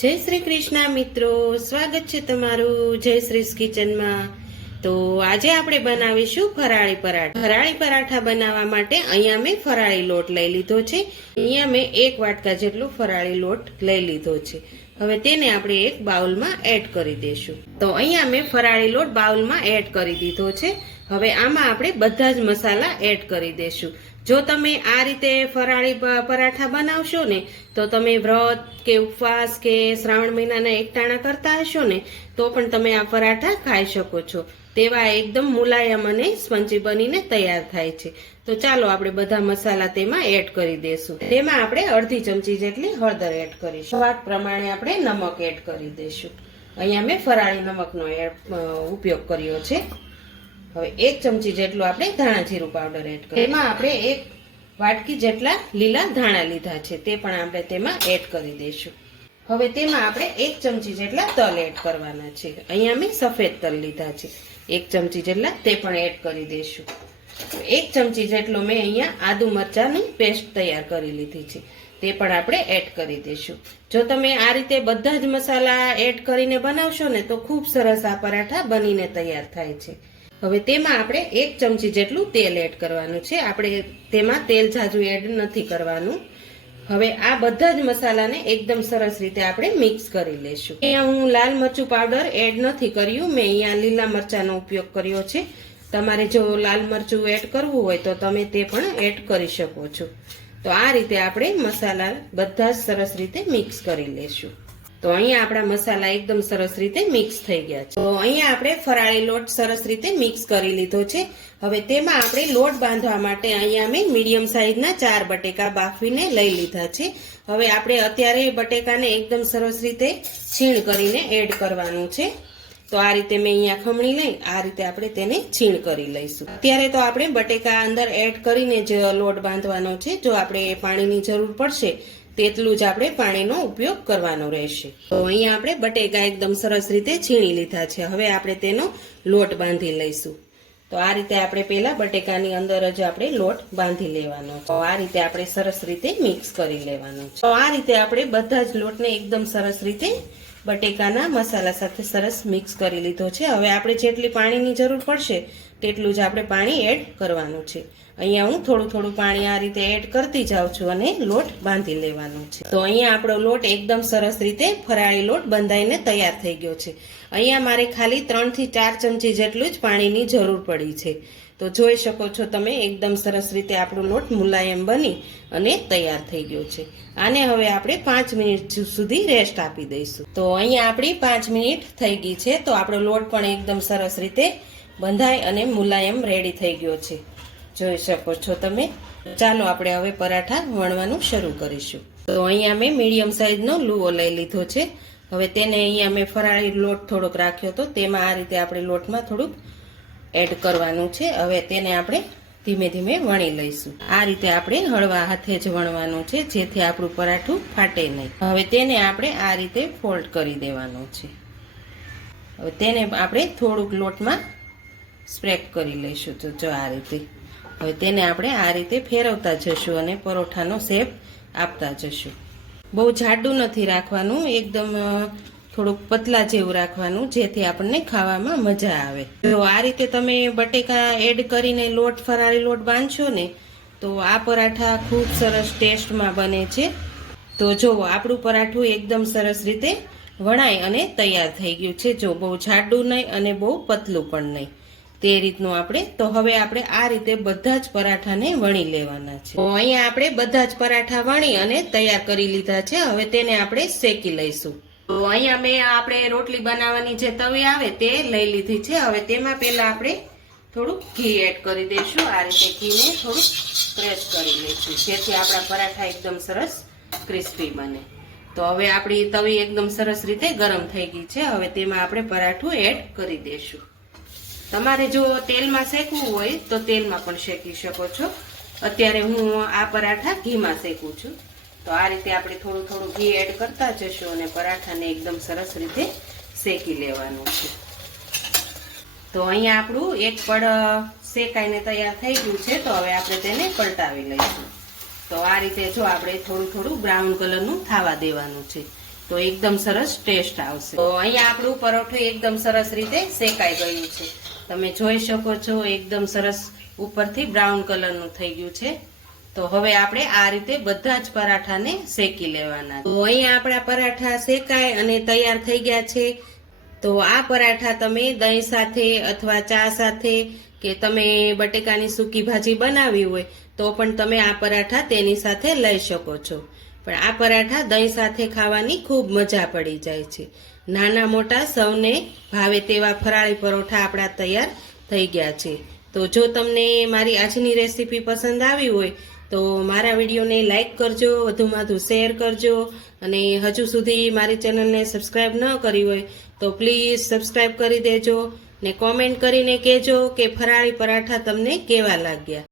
जय श्री कृष्ण मित्रों, स्वागत है तमारू जयश्रीस किचन में। तो आज આપણે બનાવીશું ફરાળી પરાઠા। ફરાળી પરાઠા બનાવવા માટે અહીંયા મેં ફરાળી લોટ લઈ લીધો છે। અહીંયા મેં 1 વાટકા જેટલો ફરાળી લોટ લઈ લીધો છે। હવે તેને આપણે એક બાઉલમાં એડ કરી દેશું। તો અહીંયા મેં ફરાળી લોટ બાઉલમાં એડ કરી દીધો છે। હવે આમાં આપણે બધા જ મસાલા એડ કરી દેશું। જો તમે આ રીતે ફરાળી પરાઠા બનાવશો ને તો તમે વ્રત કે ઉપવાસ કે શ્રાવણ મહિનાના એકટાણા કરતા હશો ને તો પણ તમે આ પરાઠા ખાઈ શકો છો। તેવા એકદમ મુલાયમ અને સ્પંજી બનીને તૈયાર થાય છે। તો ચાલો આપણે બધા મસાલા તેમાં એડ કરી દેશું। તેમાં આપણે અડધી ચમચી જેટલી હળદર એડ કરીશું। સ્વાદ પ્રમાણે આપણે નમક એડ કરી દેશું। અહીંયા મેં ફરાળી નમકનો ઉપયોગ કર્યો છે। હવે 1 ચમચી જેટલું આપણે ધાણા જીરું પાવડર એડ કરીશું। તેમાં આપણે 1 વાટકી જેટલા લીલા ધાણા લીધા છે તે પણ આપણે તેમાં એડ કરી દઈશું। હવે તેમાં આપણે 1 ચમચી જેટલા તલ એડ કરવાના છે। અહીંયા મેં સફેદ તલ લીધા છે 1 ચમચી જેટલા, તે પણ એડ કરી દઈશું। 1 ચમચી જેટલો મેં અહીંયા આદુ મરચાંની પેસ્ટ તૈયાર કરી લીધી છે તે પણ આપણે એડ કરી દઈશું। જો તમે આ રીતે બધા જ મસાલા એડ કરીને બનાવશો ને તો ખૂબ સરસ આ પરાઠા બનીને તૈયાર થાય છે। હવે તેમાં આપણે 1 ચમચી જેટલું તેલ એડ કરવાનું છે। આપણે તેમાં તેલ જાજુ એડ નથી કરવાનું। હવે આ બધા જ મસાલાને એકદમ સરસ રીતે આપણે મિક્સ કરી લેશું। અહીંયા હું લાલ મરચું પાવડર એડ નથી કર્યું, મેં અહીંયા લીલા મરચાંનો ઉપયોગ કર્યો છે। તમારે જો લાલ મરચું એડ કરવું હોય તો તમે તે પણ એડ કરી શકો છો। તો આ રીતે આપણે મસાલા બધા જ સરસ રીતે મિક્સ કરી લેશું। તો અહીંયા આપણા મસાલા એકદમ સરસ રીતે મિક્સ થઈ ગયા છે। તો અહીંયા આપણે ફરાળી લોટ સરસ રીતે મિક્સ કરી લીધો છે। હવે તેમાં આપણે લોટ બાંધવા માટે અહીંયા મેં મીડિયમ સાઈઝના 4 બટેકા બાફીને લઈ લીધા છે। હવે આપણે અત્યારે બટેકાને એકદમ સરસ રીતે છીણ કરીને એડ કરવાનું છે। તો આ રીતે મેં અહીંયા ખમણી લઈ આ રીતે આપણે તેને છીણ કરી લઈશું। અત્યારે તો આપણે બટેકા અંદર એડ કરીને જ લોટ બાંધવાનો છે। જો આપણે પાણીની જરૂર પડશે તેટલું જ આપણે પાણીનો ઉપયોગ કરવાનો રહેશે। તો અહીંયા આપણે બટેકા એકદમ સરસ રીતે છીણી લીધા છે। હવે આપણે તેનો લોટ બાંધી લઈશું। તો આ રીતે આપણે પહેલા બટેકાની અંદર જ આપણે લોટ બાંધી લેવાનો છે। તો આ રીતે આપણે સરસ રીતે મિક્સ કરી લેવાનો છે। તો આ રીતે આપણે બધા જ લોટને એકદમ સરસ રીતે બટેકાના મસાલા સાથે સરસ મિક્સ કરી લીધો છે। હવે આપણે જેટલી પાણીની જરૂર પડશે તેટલું જ આપણે પાણી એડ કરવાનું છે। અહીંયા હું થોડું પાણી આ રીતે એડ કરતી જાઉં છું અને લોટ બાંધી લેવાનો છે। તો અહીંયા આપણો લોટ એકદમ સરસ રીતે ફરાળી લોટ બંધાઈને તૈયાર થઈ ગયો છે। અહીંયા મારે ખાલી 3 થી 4 ચમચી જેટલું જ પાણીની જરૂર પડી છે। તો જોઈ શકો છો તમે એકદમ સરસ રીતે આપણો લોટ મુલાયમ બની અને તૈયાર થઈ ગયો છે। આને હવે આપણે 5 મિનિટ સુધી રેસ્ટ આપી દઈશું। તો અહીંયા આપણી 5 મિનિટ થઈ ગઈ છે। તો આપણો લોટ પણ એકદમ સરસ રીતે બંધાઈ અને મુલાયમ રેડી થઈ ગયો છે, જોઈ શકો છો તમે। ચાલો આપણે હવે પરાઠા વણવાનું શરૂ કરીશું। તો અહીંયા મેં મીડિયમ સાઈઝનો લુઓ લઈ લીધો છે। હવે તેને અહીંયા મેં ફરાળી લોટ થોડોક રાખ્યો હતો તેમાં આ રીતે આપણે લોટમાં થોડુંક એડ કરવાનું છે। હવે તેને આપણે ધીમે ધીમે વણી લઈશું। આ રીતે આપણે હળવા હાથે જ વણવાનું છે જેથી આપણું પરાઠું ફાટે નહીં। હવે તેને આપણે આ રીતે ફોલ્ડ કરી દેવાનું છે। હવે તેને આપણે થોડુંક લોટમાં સ્પ્રેડ કરી લઈશું। તો જો આ રીતે હવે તેને આપણે આ રીતે ફેરવતા જશું અને પરોઠાનો શેપ આપતા જશું। બહુ જાડું નથી રાખવાનું, એકદમ થોડુંક પતલા જેવું રાખવાનું જેથી આપણને ખાવામાં મજા આવે। જો આ રીતે તમે બટેકા એડ કરીને લોટ ફરાળી લોટ બાંધશો ને તો આ પરાઠા ખૂબ સરસ ટેસ્ટમાં બને છે। તો જો આપણું પરાઠું એકદમ સરસ રીતે વણાઈ અને તૈયાર થઈ ગયું છે। જો બહુ જાડું નહીં અને બહુ પતલું પણ નહીં, તે રીતનું આપણે તો હવે આપણે આ રીતે બધા જ પરાઠાને વણી લેવાના છે। તો અહીંયા આપણે બધા જ પરાઠા વણી અને તૈયાર કરી લીધા છે। હવે તેને આપણે શેકી લઈશું। તો અહીંયા મેં આપણે રોટલી બનાવવાની જે તવી આવે તે લઈ લીધી છે। હવે તેમાં પહેલા આપણે થોડુંક ઘી એડ કરી દઈશું। આ રીતે ઘીને થોડુંક પ્રેસ કરી લઈશું જેથી આપણા પરાઠા એકદમ સરસ ક્રિસ્પી બને। તો હવે આપણી તવી એકદમ સરસ રીતે ગરમ થઈ ગઈ છે। હવે તેમાં આપણે પરાઠું એડ કરી દઈશું। તમારે જો તેલમાં શેકવું હોય તો તેલમાં પણ શેકી શકો છો। અત્યારે હું આ પરાઠા ઘીમાં શેકું છું। તો આ રીતે આપણે થોડું ઘી એડ કરતા જશું અને પરાઠાને એકદમ સરસ રીતે શેકી લેવાનું છે। તો અહીંયા આપણું એક પડ શેકાઈને તૈયાર થઈ ગયું છે। તો હવે આપણે તેને પલટાવી લઈશું। તો આ રીતે જો આપણે થોડું બ્રાઉન કલરનું થવા દેવાનું છે। તો એકદમ સરસ ટેસ્ટ આવશે. તો અહીંયા આપણું પરોઠું એકદમ સરસ રીતે શેકાઈ ગયું છે. તમે જોઈ શકો છો એકદમ સરસ ઉપરથી બ્રાઉન કલરનું થઈ ગયું છે. તો હવે આપણે આ રીતે બધા જ પરાઠાને શેકી લેવાના. તો અહીંયા આપણા પરાઠા શેકાય અને તૈયાર થઈ ગયા છે. તો આ પરાઠા તમે દહીં સાથે અથવા ચા સાથે કે તમે બટેકાની સૂકી ભાજી બનાવી હોય તો પણ તમે આ પરાઠા તેની સાથે લઈ શકો છો. પણ આ પરાઠા દહીં સાથે ખાવાની ખૂબ મજા પડી જાય છે. નાના મોટા સૌને ભાવે તેવા ફરાળી પરોઠા આપણા તૈયાર થઈ ગયા છે. તો જો તમને મારી આજની રેસીપી પસંદ આવી હોય તો મારા વિડીયોને લાઈક કરજો, વધુમાં વધુ શેર કરજો અને હજુ સુધી મારી ચેનલને સબસ્ક્રાઈબ ન કરી હોય તો પ્લીઝ સબસ્ક્રાઈબ કરી દેજો ને કોમેન્ટ કરીને કહેજો કે ફરાળી પરાઠા તમને કેવા લાગ્યા.